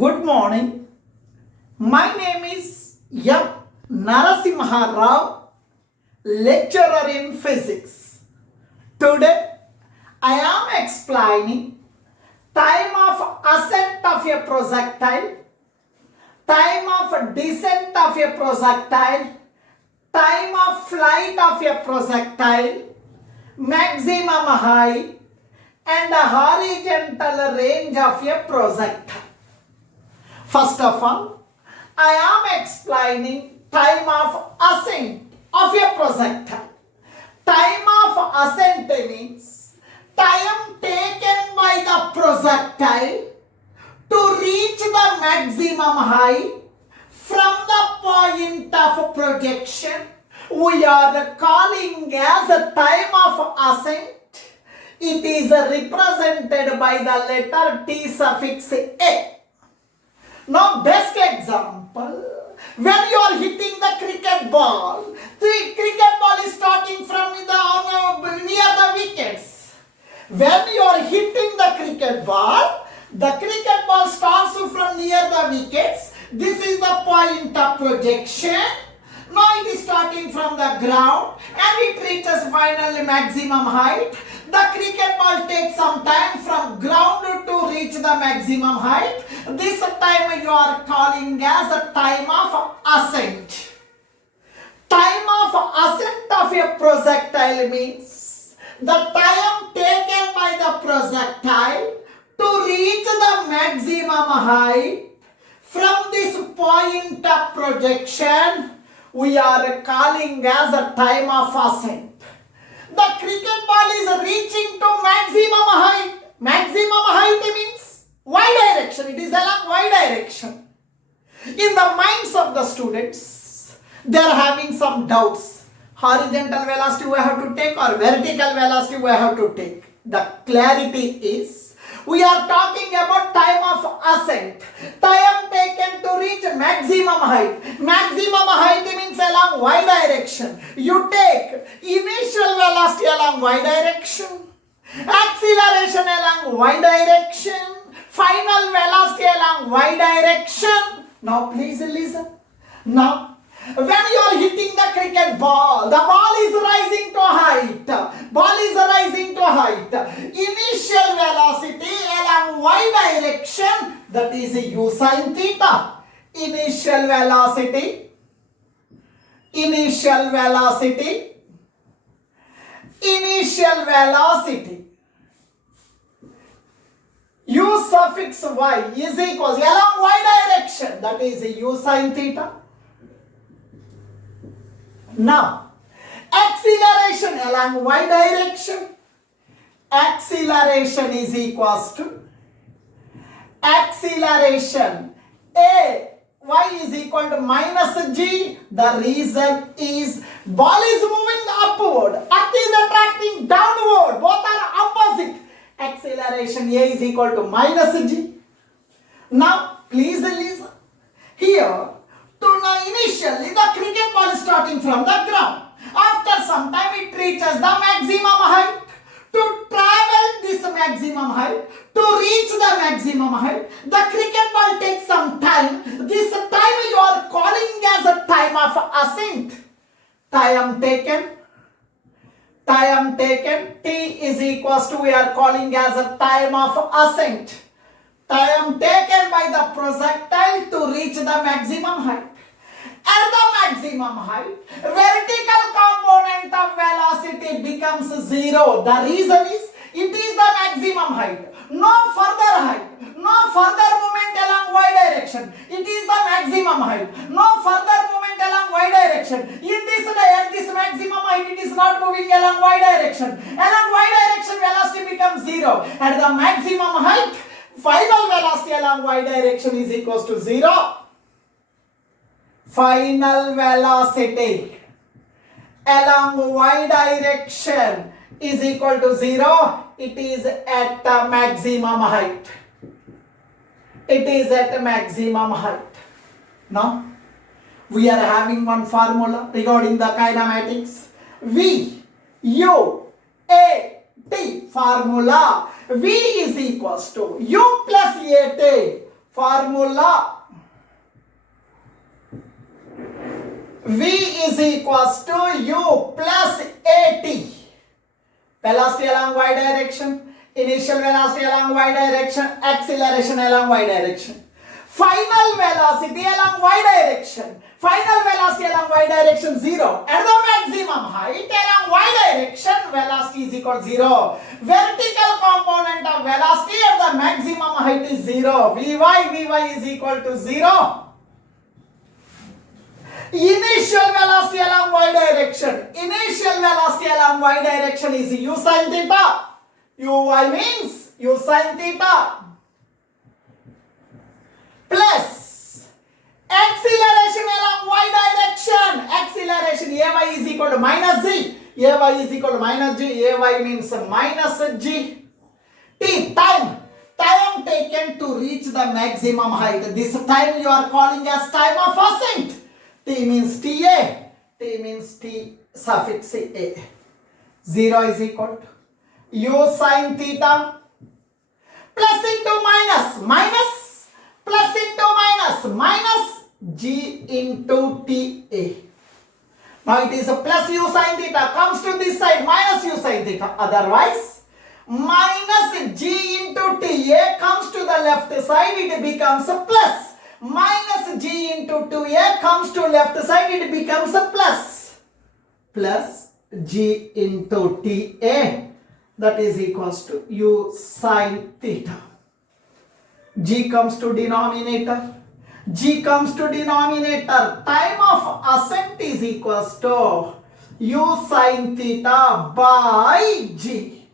Good morning. My name is Narasimharao, lecturer in physics. Today, I am explaining time of ascent of a projectile, time of descent of a projectile, time of flight of a projectile, maximum height, and the horizontal range of a projectile. First of all, I am explaining time of ascent of a projectile. Time of ascent means time taken by the projectile to reach the maximum height from the point of projection. We are calling as a time of ascent. It is represented by the letter T suffix A. Now, best example, when you are hitting the cricket ball, the cricket ball is starting from near the wickets. When you are hitting the cricket ball starts from near the wickets. This is the point of projection. Now it is starting from the ground and it reaches finally maximum height. The cricket ball takes some time from ground to reach the maximum height. This time you are calling as a time of ascent. Time of ascent of a projectile means the time taken by the projectile to reach the maximum height. From this point of projection, we are calling as a time of ascent. The cricket ball is reaching to maximum height. Maximum height means y direction. It is along y direction. In the minds of the students, they are having some doubts. Horizontal velocity we have to take or vertical velocity we have to take. The clarity is, we are talking about time of ascent. Time taken to reach maximum height. Maximum height means along y direction. You take initial velocity along y direction, acceleration along y direction, final velocity along y direction. Now please listen. Now, when you are hitting the cricket ball, the ball is rising to height. Ball is rising to height. Initial velocity along y direction, that is u sin theta. Initial velocity u suffix y is equals along y direction, that is u sin theta. Now, acceleration along y direction, acceleration is equals to acceleration A, y is equal to minus g. The reason is ball is moving upward, earth is attracting downward, both are opposite. Acceleration A is equal to minus g. Now, please listen. Here, initially the cricket ball is starting from the ground. After some time it reaches the maximum height. To travel this maximum height, to reach the maximum height, the cricket ball takes some time. This time you are calling as a time of ascent. Time taken, T is equals to, we are calling as a time of ascent. Time taken by the projectile to reach the maximum height. At the maximum height, vertical component of velocity becomes 0. The reason is, it is the maximum height. No further height. No further movement along y direction. It is the maximum height. No further movement along y direction. In this at this maximum height, it is not moving along y direction. Along y direction, velocity becomes 0. At the maximum height, final velocity along y direction is equals to 0. Final velocity along y direction is equal to 0. It is at the maximum height. It is at maximum height. Now, we are having one formula regarding the kinematics. V, U, A, T formula. V is equals to U plus A T Formula V is equals to U plus AT. Velocity along y direction, initial velocity along y direction, acceleration along y direction. Final velocity along y direction. Final velocity along y direction 0. At the maximum height along y direction, velocity is equal to 0. Vertical component of velocity at the maximum height is 0. Vy is equal to 0. Initial velocity along y direction. Initial velocity along y direction is u sin theta. Uy means u sin theta. Plus acceleration along y direction. Acceleration ay is equal to minus g. Ay is equal to minus g. Ay means minus g. T, time. Time taken to reach the maximum height. This time you are calling as time of ascent. T means TA. T means T suffix A. 0 is equal to u sin theta plus into minus. Minus plus into minus. Minus g into TA. Now it is a plus u sin theta comes to this side minus u sin theta. Otherwise, minus g into TA comes to the left side, it becomes a plus. Minus g into 2a comes to left side, it becomes a plus. Plus g into ta, that is equals to u sin theta. G comes to denominator. G comes to denominator. Time of ascent is equals to u sin theta by g.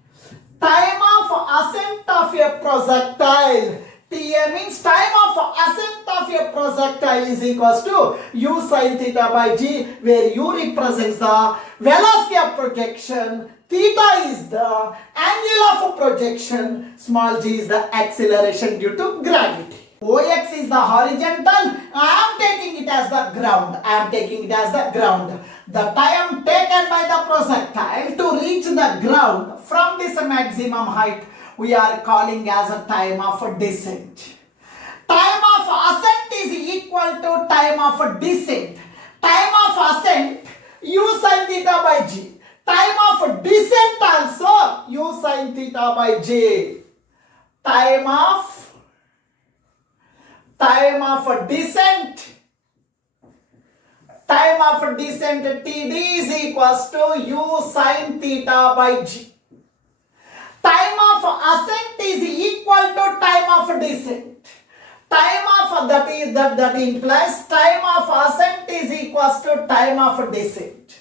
Time of ascent of a projectile. TA means time of ascent of a projectile is equals to u sin theta by g, where u represents the velocity of projection, theta is the angle of projection, small g is the acceleration due to gravity. OX is the horizontal. I am taking it as the ground. The time taken by the projectile to reach the ground from this maximum height, we are calling as a time of descent. Time of ascent is equal to time of descent. Time of ascent, u sin theta by g. Time of descent also, u sin theta by j. Time of descent TD is equals to u sin theta by g. Time of ascent is equal to time of descent. Time of that implies time of ascent is equals to time of descent.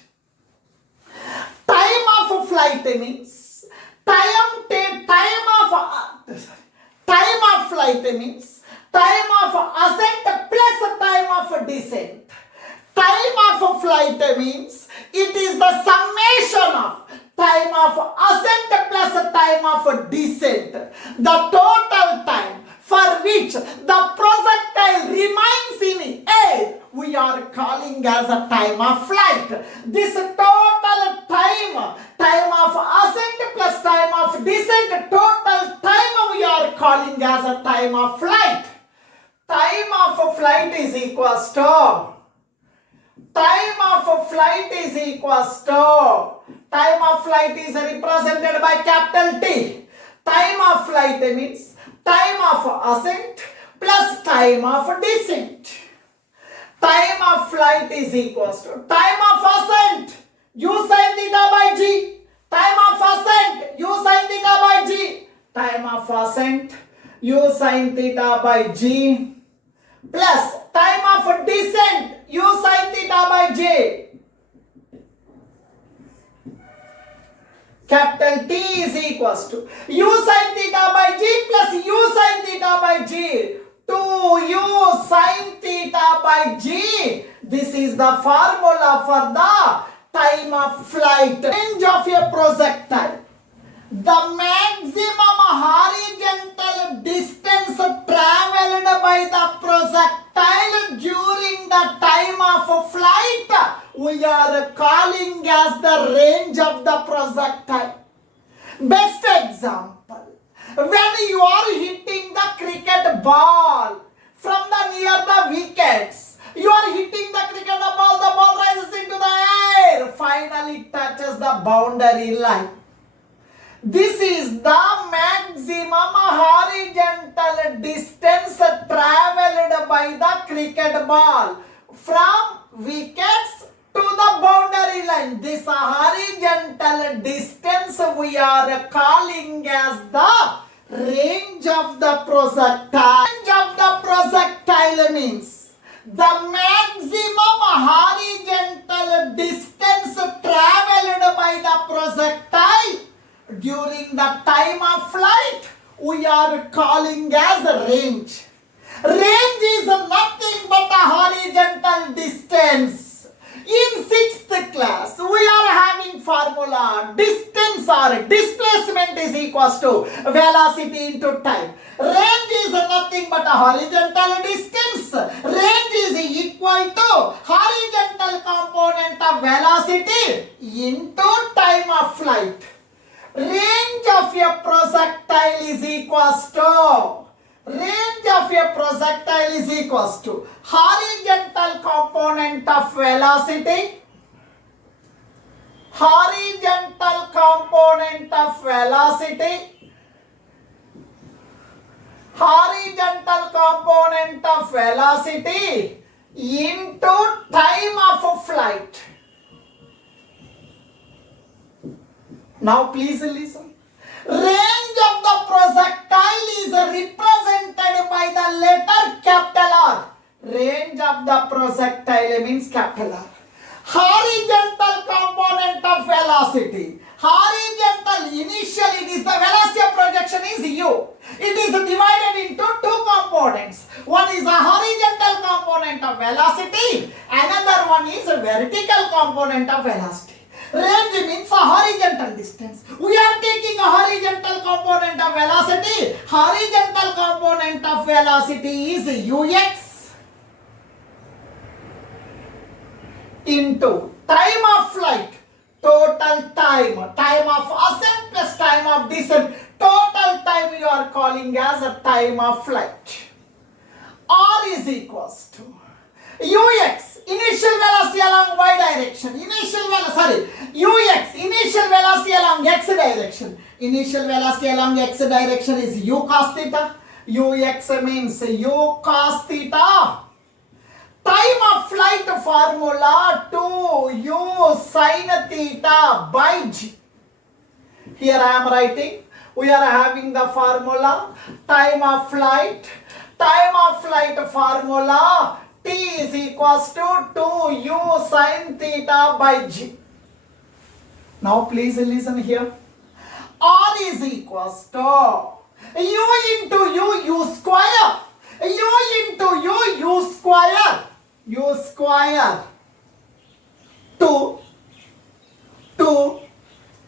Time of flight means time of flight means time of ascent plus time of descent. Time of flight means it is the summation of time of ascent plus time of descent. The total time for which the projectile remains in air, we are calling as a time of flight. This total time of ascent plus time of descent, total time we are calling as a time of flight. Time of flight is equals to time of flight is represented by capital T. Time of flight means time of ascent plus time of descent. Time of flight is equals to time of ascent, u sin theta by g. Time of ascent, u sin theta by g. Time of ascent, u sin theta by g. Plus time of descent, u sin theta by j. Capital T is equals to u sin theta by g plus u sin theta by g. 2u sin theta by g. This is the formula for the time of flight. Range of a projectile. The maximum horizontal distance traveled by the projectile during the time of flight, we are calling as the range of the projectile. Best example, when you are hitting the cricket ball, boundary line. This is the maximum horizontal distance travelled by the cricket ball from wickets to the boundary line. This horizontal distance we are calling as the range of the projectile. Range of the projectile means the maximum horizontal distance travelled by the projectile during the time of flight we are calling as a range. Range is nothing but a horizontal distance. In 6th class, we are having formula distance or displacement is equals to velocity into time. Range is nothing but a horizontal distance. Range is equal to horizontal component of velocity into time of flight. Range of a projectile is equals to horizontal component of velocity, into time of flight. Now please listen. Range of the projectile is represented by the letter capital R. Range of the projectile means capital R. Horizontal component of velocity. Horizontal, initially it is the velocity of projection is u. It is divided into two components. One is a horizontal component of velocity. Another one is a vertical component of velocity. Range means a horizontal distance. We are taking a horizontal component of velocity. Horizontal component of velocity is ux into time of flight, total time of ascent plus time of descent. Total time you are calling as a time of flight. R is equals to ux, initial velocity along y direction, ux, initial velocity along x direction. Initial velocity along x direction is u cos theta. Ux means u cos theta. Time of flight formula 2u sin theta by g. Here I am writing, we are having the formula time of flight formula T is equals to 2u sin theta by g. Now please listen here. R is equals to u into u square. U into u square. U square 2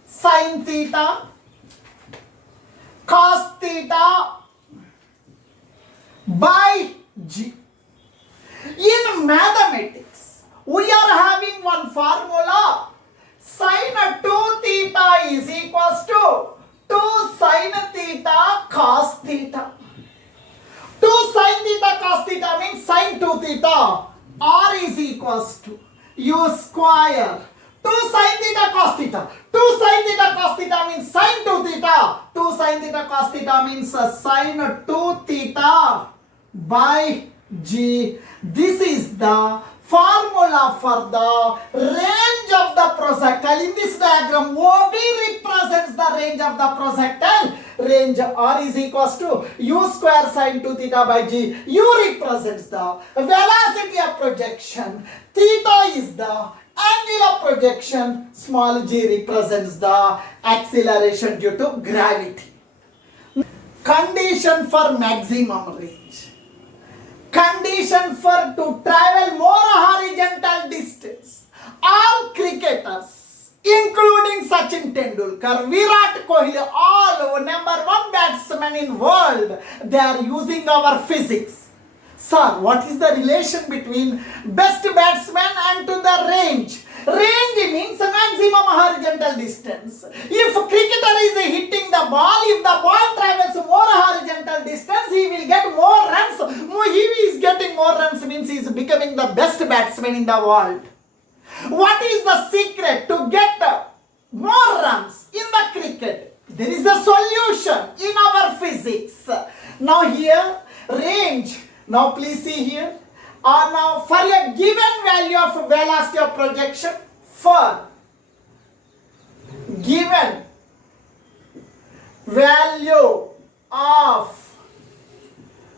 sin theta cos theta by g. In mathematics, we are having one formula. Sin 2 theta is equals to 2 sin theta cos theta. 2 sin theta cos theta means sin 2 theta. R is equals to u square 2 sin theta cos theta. 2 sin theta cos theta means sin 2 theta. 2 sin theta cos theta means sin 2 theta by g. This is the formula for the range of the projectile. In this diagram, OB represents the range of the projectile. Range R is equals to u square sin 2 theta by g. U represents the velocity of projection. Theta is the angle of projection. Small g represents the acceleration due to gravity. Condition for maximum range. Condition for to travel more horizontal distance. All cricketers, including Sachin Tendulkar, Virat Kohli, all number one batsmen in world, they are using our physics. Sir, what is the relation between best batsman and to the range? Range means maximum horizontal distance. If cricketer is hitting the ball, if the ball travels more horizontal distance, he will get more runs. He is getting more runs means he is becoming the best batsman in the world. What is the secret to get more runs in the cricket. There is a solution in our physics. Now here, range. Now please see here. Now for a given value of velocity of projection, for given value of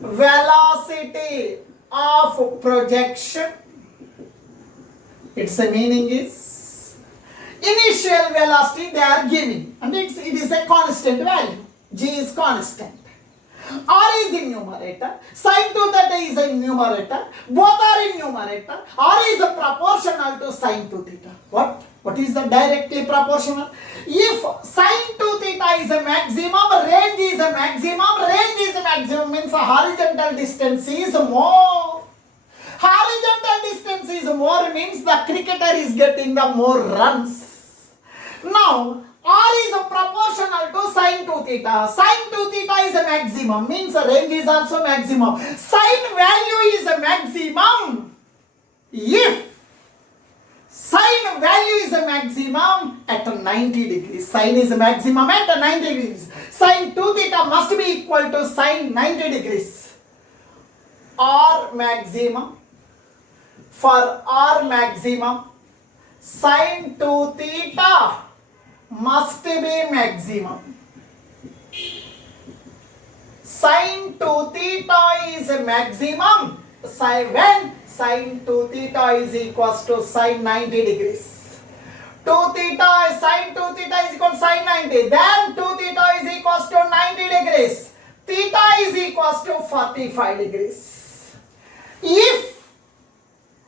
velocity of projection, its meaning is initial velocity they are giving, and it is a constant value. G is constant. R is in numerator, sin 2 theta is in numerator, both are in numerator. R is proportional to sin 2 theta. What is the directly proportional? If sin 2 theta is a maximum, range is a maximum, range is a maximum means the horizontal distance is more. Horizontal distance is more means the cricketer is getting the more runs. Now, R is proportional to sin 2 theta. Sin 2 theta is a maximum means the range is also maximum. Sin value is a maximum if sin value is a maximum at 90 degrees. Sin is a maximum at 90 degrees. Sin 2 theta must be equal to sin 90 degrees. R maximum. For R maximum, sin 2 theta must be maximum. Sin 2 theta is a maximum when sin 2 theta is equals to sin 90 degrees. 2 theta, sin 2 theta is equal to sin 90. Then 2 theta is equals to 90 degrees. Theta is equals to 45 degrees.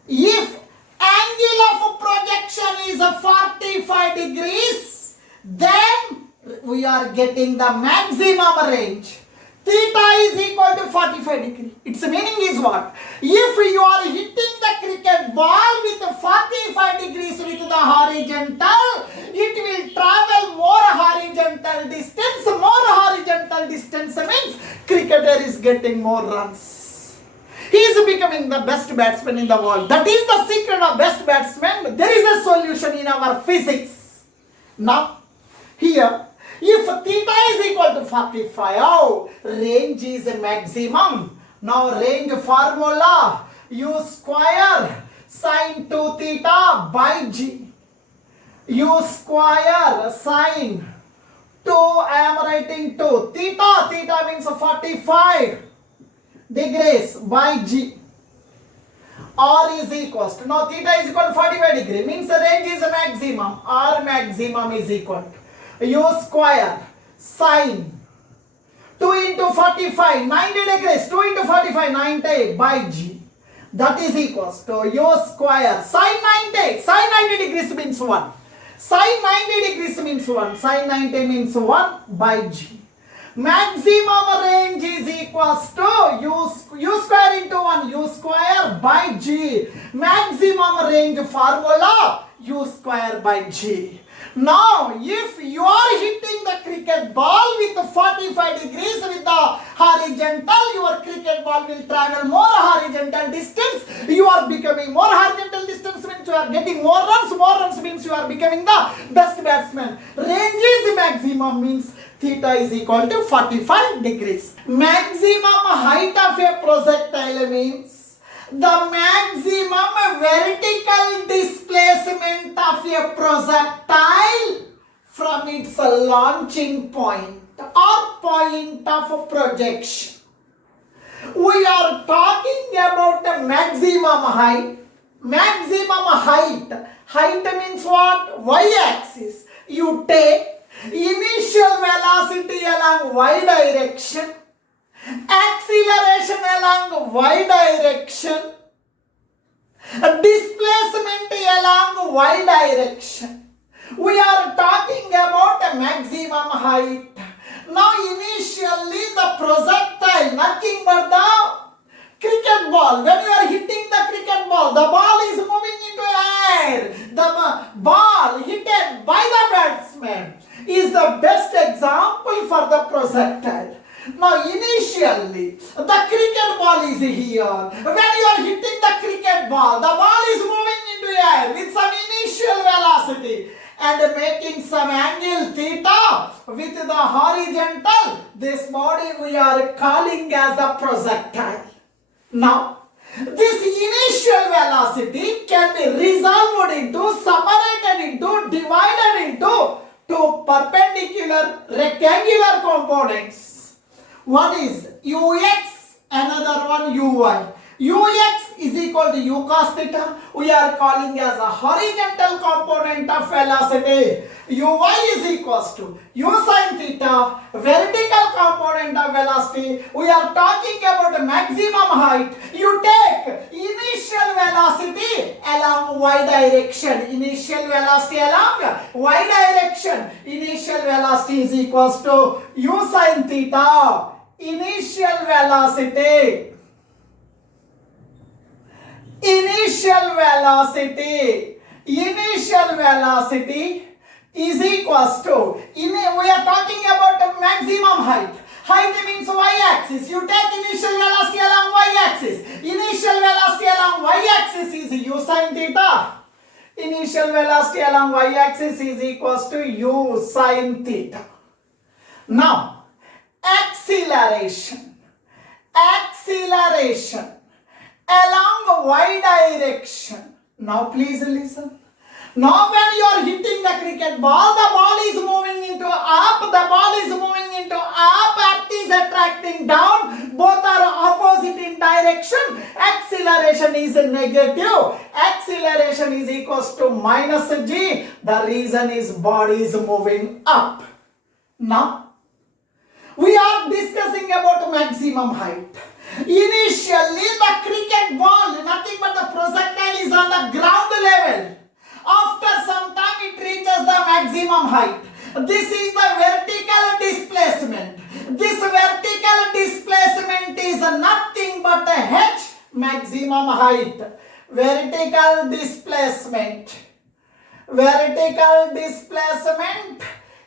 If angle of projection is 45 degrees, then we are getting the maximum range. Theta is equal to 45 degrees. Its meaning is what? If you are hitting the cricket ball with 45 degrees with the horizontal, it will travel more horizontal distance. More horizontal distance means cricketer is getting more runs. He is becoming the best batsman in the world. That is the secret of best batsman. There is a solution in our physics. Now, here, if theta is equal to 45, range is a maximum. Now, range formula, u square sin 2 theta by g. U square sin 2, I am writing 2. Theta means 45 degrees by g. R is equals to, now theta is equal to 45 degree means the range is a maximum. R maximum is equal to u square sin 2 into 45, 90 degrees, 2 into 45, 90 by g. That is equals to u square sin 90 degrees means 1. Sin 90 degrees means 1. Sin 90 means 1 by g. Maximum range is equals to u square into 1, u square by g. Maximum range formula, u square by g. Now, if you are hitting the cricket ball with 45 degrees with the horizontal, your cricket ball will travel more horizontal distance. You are becoming more horizontal distance means you are getting more runs. More runs means you are becoming the best batsman. Range is maximum means theta is equal to 45 degrees. Maximum height of a projectile means the maximum vertical displacement of a projectile from its launching point or point of projection. We are talking about a maximum height. Maximum height. Height means what? Y-axis. You take initial velocity along y direction, acceleration along y direction, displacement along y direction. We are talking about a maximum height. Now initially the projectile, nothing but the cricket ball. When you are hitting the cricket ball, the ball is moving into air. The ball hit by the batsman is the best example for the projectile. Now initially the cricket ball is here. When you are hitting the cricket ball, the ball is moving into air with some initial velocity. and making some angle theta with the horizontal, this body we are calling as a projectile. Now, this initial velocity can be resolved into, separated into, divided into two perpendicular rectangular components. One is ux, another one uy. Ux is equal to u cos theta. We are calling as a horizontal component of velocity. Uy is equals to u sin theta, vertical component of velocity. We are talking about maximum height. You take initial velocity along y direction. Initial velocity along y direction. Initial velocity is equals to u sin theta. Initial velocity. Initial velocity is equals to, we are talking about maximum height. Height means y-axis. You take initial velocity along y-axis. Initial velocity along y-axis is u sin theta. Initial velocity along y-axis is equals to u sin theta. Now, acceleration along y direction. Now please listen. Now when you are hitting the cricket ball, the ball is moving into up, the ball is moving into up, earth is attracting down, both are opposite in direction. Acceleration is negative. Acceleration is equals to minus g. The reason is body is moving up. Now, we are discussing about maximum height. Initially, the cricket ball, nothing but the projectile is on the ground level. After some time, it reaches the maximum height. This is the vertical displacement. This vertical displacement is nothing but a h maximum height. Vertical displacement.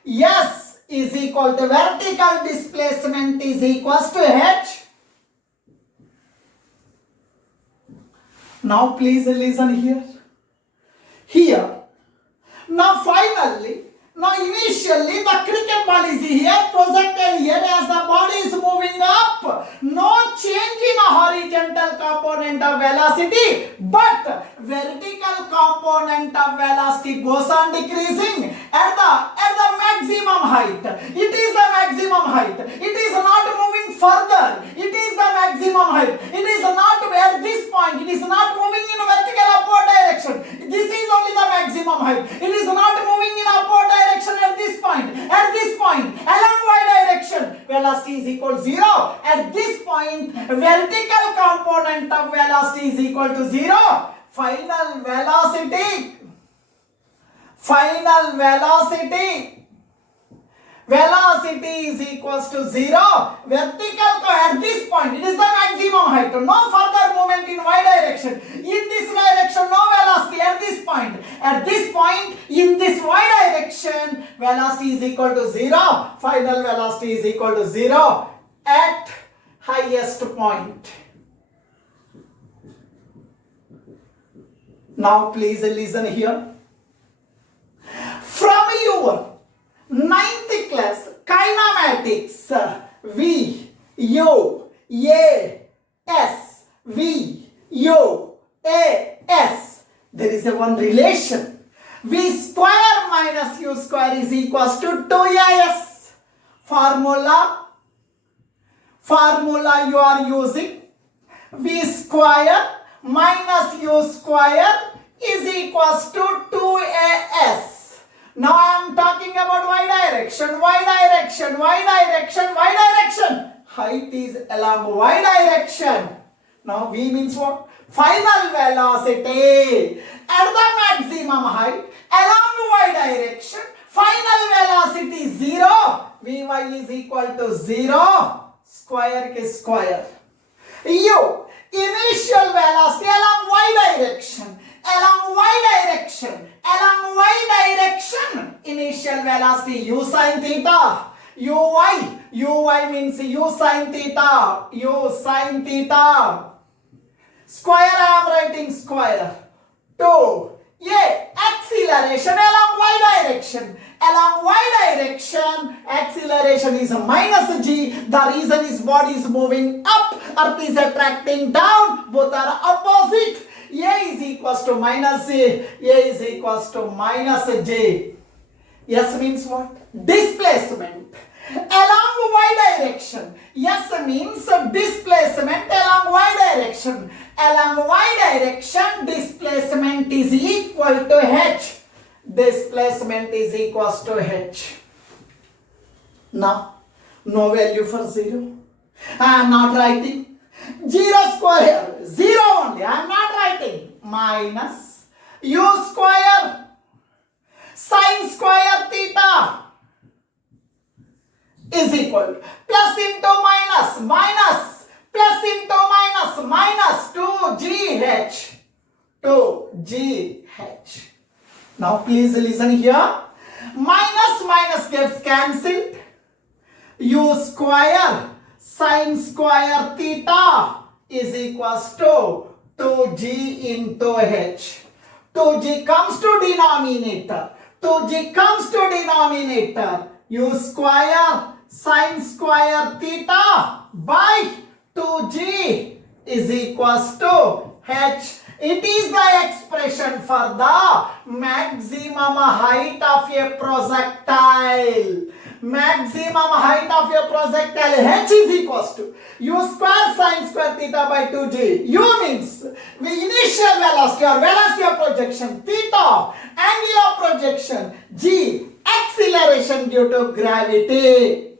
Yes is equal to vertical displacement is equals to h. Now please listen here. Now finally, initially the cricket ball is here, projectile here, as the body is moving up. No change in a horizontal component of velocity, but vertical component of velocity goes on decreasing at the maximum height. It is the maximum height. It is not moving further. It is the maximum height. It is not at this point. It is not moving in vertical upward direction. This is only the maximum height. It is not moving in upward direction at this point. At this point, along y direction, velocity is equal to 0. At this point, vertical component of velocity is equal to 0. Final velocity is equals to 0. Vertical at this point, it is the maximum height. No further movement in y direction. In this direction, no velocity at this point. At this point, in this y direction, velocity is equal to 0. Final velocity is equal to 0 at highest point. Now please listen here. From your 9th class kinematics, V, U, A, S, V, U, A, S, there is a one relation. V square minus U square is equals to 2AS. Formula you are using. V square minus U square is equals to 2AS. Now I am talking about y direction. Height is along y direction. Now V means what? Final velocity at the maximum height along y direction. Final velocity 0. Vy is equal to 0. Square ke square. U, initial velocity along y direction. Along y direction, initial velocity u sin theta. Uy means u sin theta. Square, I am writing square. 2A acceleration along y direction. Along y direction, acceleration is minus g. The reason is body is moving up, earth is attracting down, both are opposite. A is equals to minus a is equals to minus j. S means what? Displacement along y direction. S means displacement along y direction. Along y direction, displacement is equal to h. Displacement is equals to h. Now, no value for 0. I am not writing. 0 square, 0 only. I am not writing. Minus u square sin square theta is equal plus into minus minus plus into minus minus 2gh 2gh. Now please listen here. Minus minus gets cancelled. U square sin square theta is equals to 2g into h. 2g comes to denominator. 2g comes to denominator. U square sin square theta by 2g is equals to h. It is the expression for the maximum height of a projectile. Maximum height of a projectile h is equals to u square sin square theta by 2g. U means the initial velocity or velocity of projection, theta angle of projection, g acceleration due to gravity.